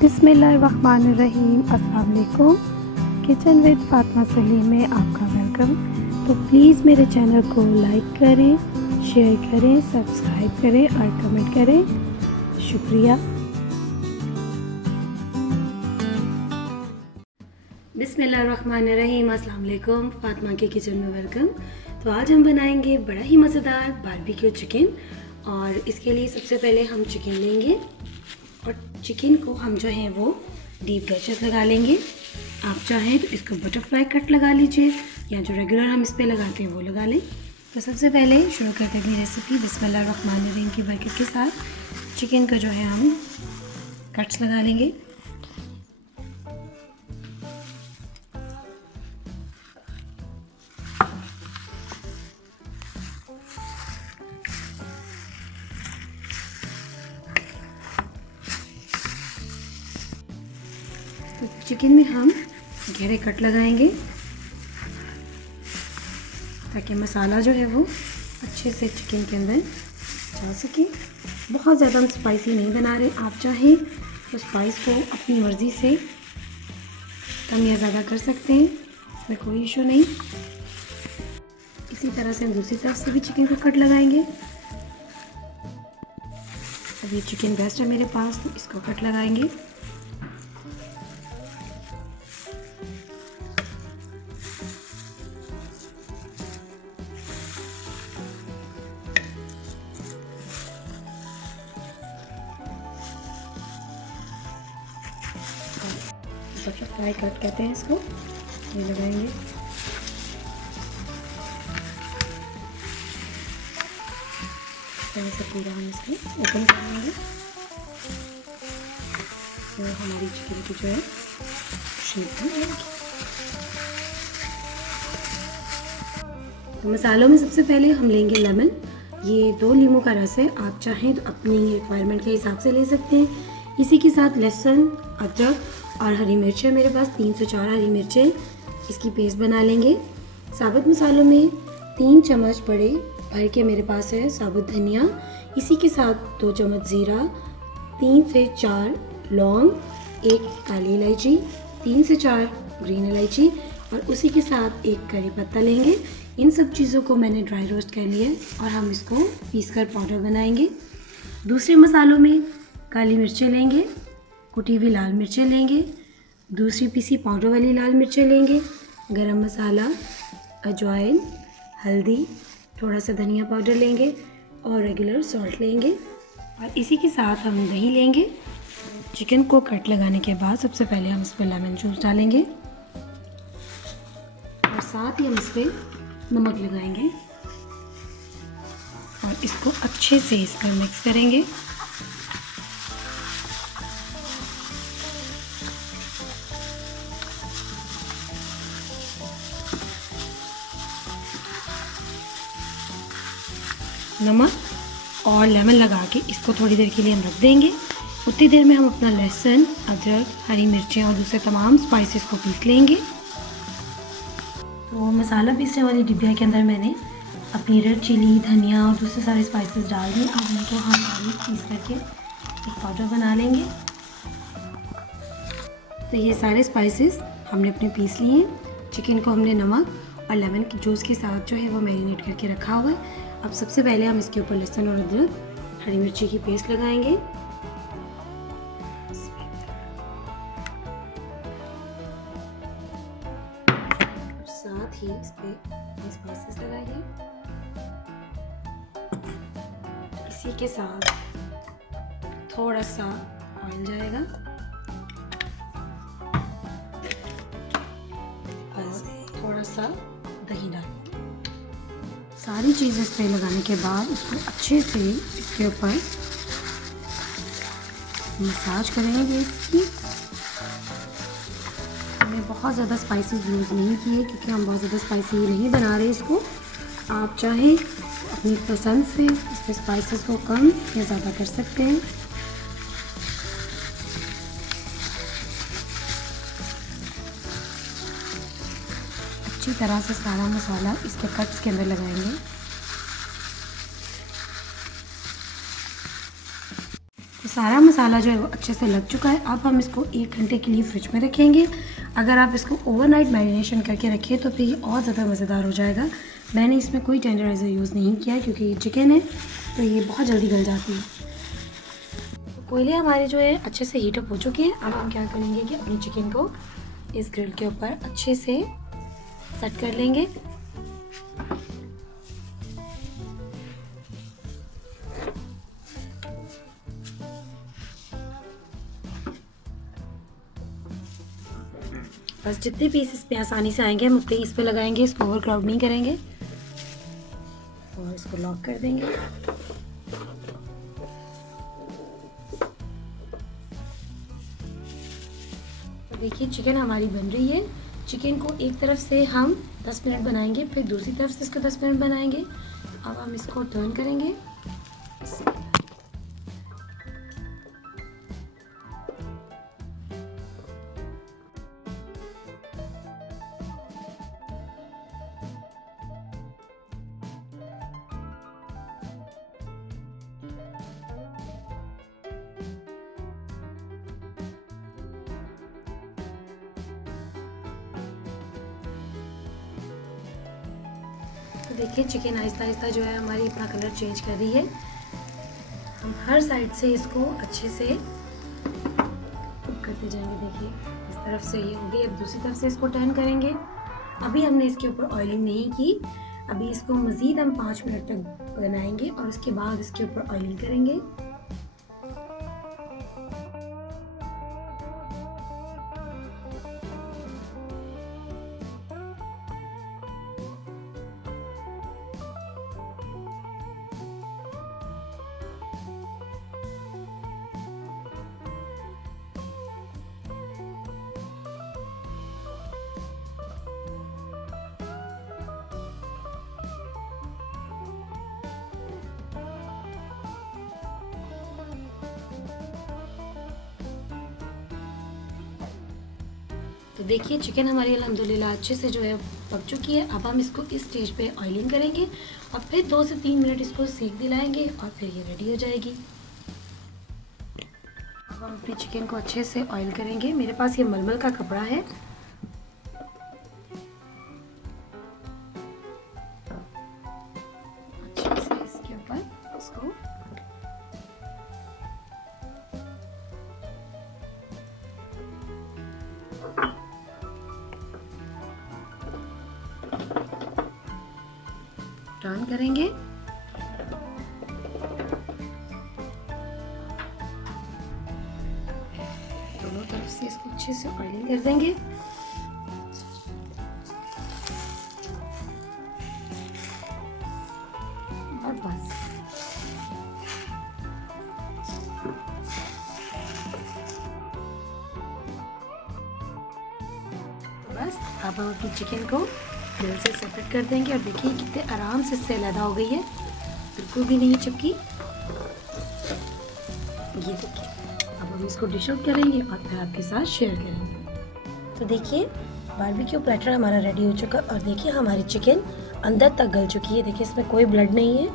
बिस्मिल्लाहिर्रहमानिर्रहीम। अस्सलाम वालेकुम। किचन विद फातिमा सलीम में आपका वेलकम। तो प्लीज़ मेरे चैनल को लाइक करें, शेयर करें, सब्सक्राइब करें और कमेंट करें। शुक्रिया। बिस्मिल्लाहिर्रहमानिर्रहीम। अस्सलाम वालेकुम। फातिमा के किचन में वेलकम। तो आज हम बनाएंगे बड़ा ही मज़ेदार बारबेक्यू चिकन। और इसके लिए सबसे पहले हम चिकन लेंगे और चिकन को हम जो है वो डीप गैशेस लगा लेंगे। आप चाहें तो इसको बटरफ्लाई कट लगा लीजिए या जो रेगुलर हम इस पे लगाते हैं वो लगा लें। तो सबसे पहले शुरू करते हैं अपनी रेसिपी बिस्मिल्लाहिर्रहमानिर्रहीम की बरकत के साथ। चिकन का जो है हम कट्स लगा लेंगे। तो चिकन में हम गहरे कट लगाएंगे ताकि मसाला जो है वो अच्छे से चिकन के अंदर जा सके। बहुत ज़्यादा हम स्पाइसी नहीं बना रहे। आप चाहें तो स्पाइस को अपनी मर्ज़ी से कम या ज़्यादा कर सकते हैं, इसमें कोई इशू नहीं। इसी तरह से हम दूसरी तरफ से भी चिकन को कट लगाएंगे। अब ये चिकन बेस्ट है मेरे पास, तो इसको कट लगाएंगे। बटरफ्लाई कट कहते हैं इसको, ये लगाएंगे। ऐसे पूरा हम इसको ओपन करेंगे तो हमारी चिकन की जो है शेप बन जाएगी। तो मसालों में सबसे पहले हम लेंगे लेमन। ये 2 लीमू का रस है। आप चाहें तो अपनी रिक्वायरमेंट के हिसाब से ले सकते हैं। इसी के साथ लहसुन, अदरक और हरी मिर्च है मेरे पास 3 से 4 हरी मिर्चें, इसकी पेस्ट बना लेंगे। साबुत मसालों में 3 चम्मच बड़े भर के मेरे पास है साबुत धनिया। इसी के साथ 2 चम्मच ज़ीरा, 3 से 4 लौंग, 1 काली इलायची, 3 से 4 ग्रीन इलायची और उसी के साथ 1 करी पत्ता लेंगे। इन सब चीज़ों को मैंने ड्राई रोस्ट कर लिया और हम इसको पीसकर पाउडर बनाएंगे। दूसरे मसालों में काली मिर्चें लेंगे, कुटी हुई लाल मिर्चें लेंगे, दूसरी पीसी पाउडर वाली लाल मिर्चें लेंगे, गरम मसाला, अजवाइन, हल्दी, थोड़ा सा धनिया पाउडर लेंगे और रेगुलर सॉल्ट लेंगे। और इसी के साथ हम दही लेंगे। चिकन को कट लगाने के बाद सबसे पहले हम इस पर लेमन जूस डालेंगे और साथ ही हम इस पर नमक लगाएंगे और इसको अच्छे से इस पर मिक्स करेंगे। नमक और लेमन लगा के इसको थोड़ी देर के लिए हम रख देंगे। उतनी देर में हम अपना लहसुन, अदरक, हरी मिर्चें और दूसरे तमाम स्पाइसेस को पीस लेंगे। तो मसाला पीसने वाली डिब्बिया के अंदर मैंने अपनी रेड चिली, धनिया और दूसरे सारे स्पाइसेस डाल दिए। अब इनको हम बारीक पीस करके एक पाउडर बना लेंगे। तो ये सारे स्पाइसेस हमने अपने पीस लिए हैं। चिकन को हमने नमक और लेमन के जूस के साथ जो है वो मैरिनेट करके रखा हुआ है। अब सबसे पहले हम इसके ऊपर लहसुन और अदरक, हरी मिर्ची की पेस्ट लगाएंगे। साथ ही इस पे स्पाइसेस लगाएंगे। इसी के साथ थोड़ा सा ऑयल जाएगा और थोड़ा सा दही डाल। सारी चीज़ें इस पे लगाने के बाद इसको अच्छे से इसके ऊपर मसाज करेंगे। इसकी हमने बहुत ज़्यादा स्पाइसेस यूज़ नहीं किए क्योंकि हम बहुत ज़्यादा स्पाइसी नहीं बना रहे इसको। आप चाहें अपनी पसंद से इस पे स्पाइसेस को कम या ज़्यादा कर सकते हैं। अच्छी तरह से सारा मसाला इसके कट्स के अंदर लगाएंगे। तो सारा मसाला जो है वो अच्छे से लग चुका है। अब हम इसको 1 घंटे के लिए फ्रिज में रखेंगे। अगर आप इसको ओवरनाइट मैरिनेशन करके रखें तो फिर ये और ज़्यादा मज़ेदार हो जाएगा। मैंने इसमें कोई टेंडराइज़र यूज़ नहीं किया है क्योंकि ये चिकन है तो ये बहुत जल्दी गल जाती है। तो कोयले हमारे जो है अच्छे से हीटअप हो चुके हैं। अब हम क्या करेंगे कि अपनी चिकन को इस ग्रिल के ऊपर अच्छे से सेट कर लेंगे। बस जितने पीस इस पे आसानी से आएंगे हम उतने इस पे लगाएंगे, इसको ओवर क्राउड नहीं करेंगे और इसको लॉक कर देंगे। तो देखिए चिकन हमारी बन रही है। चिकन को एक तरफ से हम 10 मिनट बनाएंगे, फिर दूसरी तरफ से इसको 10 मिनट बनाएंगे। अब हम इसको टर्न करेंगे। तो देखिए चिकन आहिस्ता आहिस्ता जो है हमारी अपना कलर चेंज कर रही है। हम हर साइड से इसको अच्छे से कुक करते जाएंगे। देखिए इस तरफ से ये हो गई, अब दूसरी तरफ से इसको टर्न करेंगे। अभी हमने इसके ऊपर ऑयलिंग नहीं की, अभी इसको मज़ीद हम 5 मिनट तक बनाएंगे और उसके बाद इसके ऊपर ऑयलिंग करेंगे। तो देखिए चिकन हमारी अल्हम्दुलिल्लाह अच्छे से जो है पक चुकी है। अब हम इसको इस स्टेज पे ऑयलिंग करेंगे और फिर 2 से 3 मिनट इसको सेक दिलाएंगे और फिर ये रेडी हो जाएगी। अब हम अपने चिकन को अच्छे से ऑयल करेंगे। मेरे पास ये मलमल का कपड़ा है। अच्छे से इसके ऊपर इसको टर्न करेंगे। दोनों तरफ से इसको अच्छे से ऑयलिंग कर देंगे। और बस अब हम अपनी चिकन को दिल से सेपरेट कर देंगे और देखिए कितने आराम से इससे अलग हो गई है, बिल्कुल भी नहीं चिपकी। ये देखिए अब हम इसको डिश आउट करेंगे और फिर आपके साथ शेयर करेंगे। तो देखिए बारबेक्यू प्लेटर हमारा रेडी हो चुका और देखिए हमारी चिकन अंदर तक गल चुकी है। देखिए इसमें कोई ब्लड नहीं है,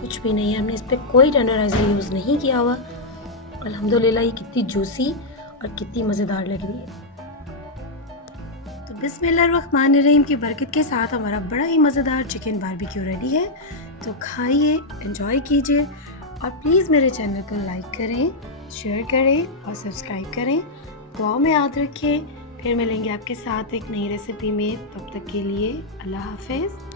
कुछ भी नहीं है, हमने इस पर कोई टेंडराइजर यूज़ नहीं किया हुआ। अल्हम्दुलिल्लाह ये कितनी जूसी और कितनी मज़ेदार लग रही है। तो बिस्मिल्लाहिर्रहमानिर्रहीम की बरकत के साथ हमारा बड़ा ही मज़ेदार चिकन बारबेक्यू रेडी है। तो खाइए, एंजॉय कीजिए और प्लीज़ मेरे चैनल को लाइक करें, शेयर करें और सब्सक्राइब करें। दुआ में याद रखें। फिर मिलेंगे आपके साथ एक नई रेसिपी में, तब तक के लिए अल्लाह हाफ़िज़।